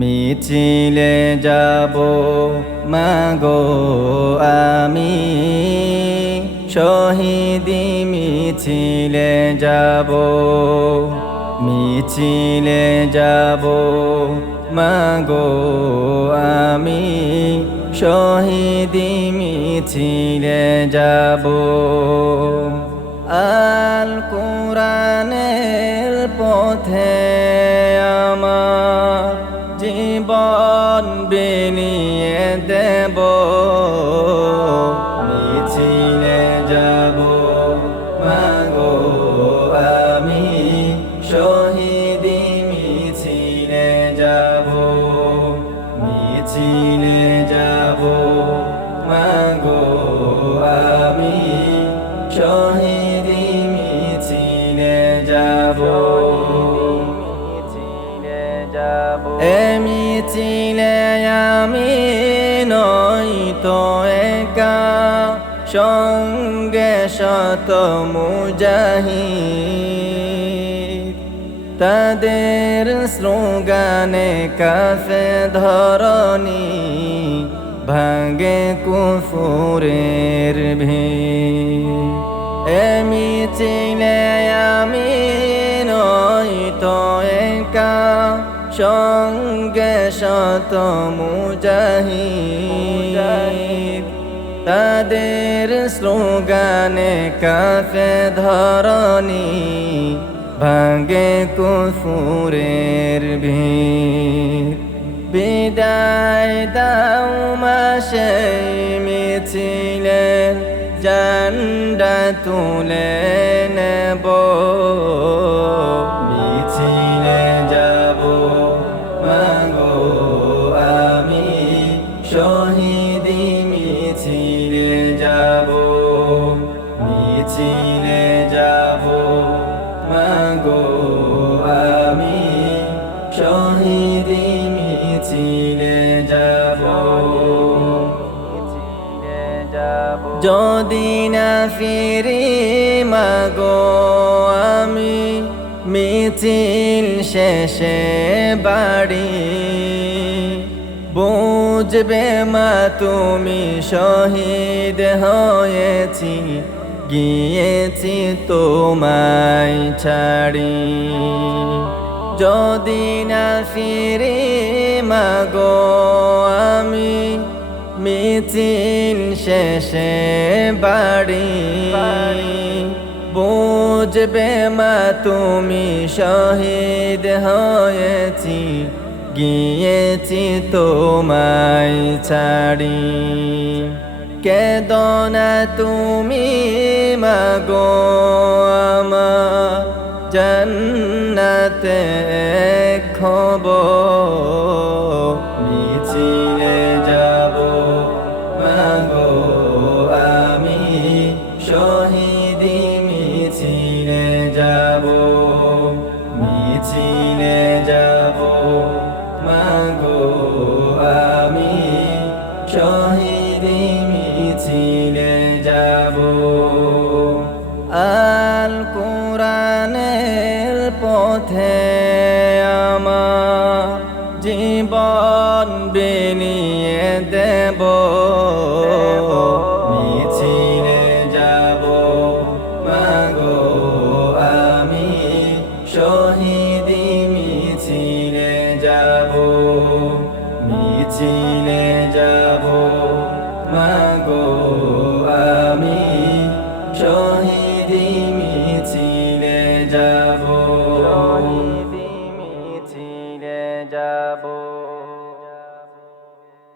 মিছিলে যাব মাগো আমি, শহীদি মিছিলে যাব, মিছিলে যাব মাগো আমি, শহীদি মিছিলে যাব। আল কোরআনের পথে আমার জীবন বিলিয়ে দেব, মিছিলে যাব মাগো আমি, শহীদি মিছিলে যাব, মিছিলে যাব মাগো আমি, শহীদি মিছিলে যাব। এ মিছিলে আমি নয়তো একা, সঙ্গে শত মুজাহিদ, তাদের স্লোগানে কাফে ধরণী, ভাঙে কুফুরের ভিড়। এ মিছিলে আমি নয়তো একা, সঙ্গে শত মুজাহিদ, তাদের স্লোগানে কাফে ধরণী, ভাঙে কুফুরের ভিড়। বিদায় দাও মাসে মিছিলের ঝান্ডা তুলে নেব, মিছিলে যাব মাগো আমি, শহীদি মিছিলে যাব, মিছিলে যাব মাগো আমি, শহীদি মিছিলে যাব। যদি না ফিরি মাগো আমি, মিছিল শেষে বাড়ি, বুঝবে মা তুমি শহীদ হয়েছি, গিয়েছি তোমায় ছাড়ি। যদি না ফিরি মাগো আমি, মিছিল শেষে বাড়ি, বুঝবে মা তুমি শহীদ হয়েছি, গিয়েছি তোমায় ছাড়ি। কেঁদো না তুমি মাগো আমার, জান্নাতে খবর, মিছিলে যাব মাগো আমি, শহীদি মিছিলে যাব, মিছিলে যাব মাগো আমি, শহীদি মিছিলে যাব। আল কোরআনের পথে আমার জীবন বিলিয়ে দেব, মিছিলে যাব মাগো আমি, শহীদি মিছিলে যাব, মিছিলে যাব মাগো আমি, শহীদি মিছিলে যাব, শহীদি মিছিলে যাব।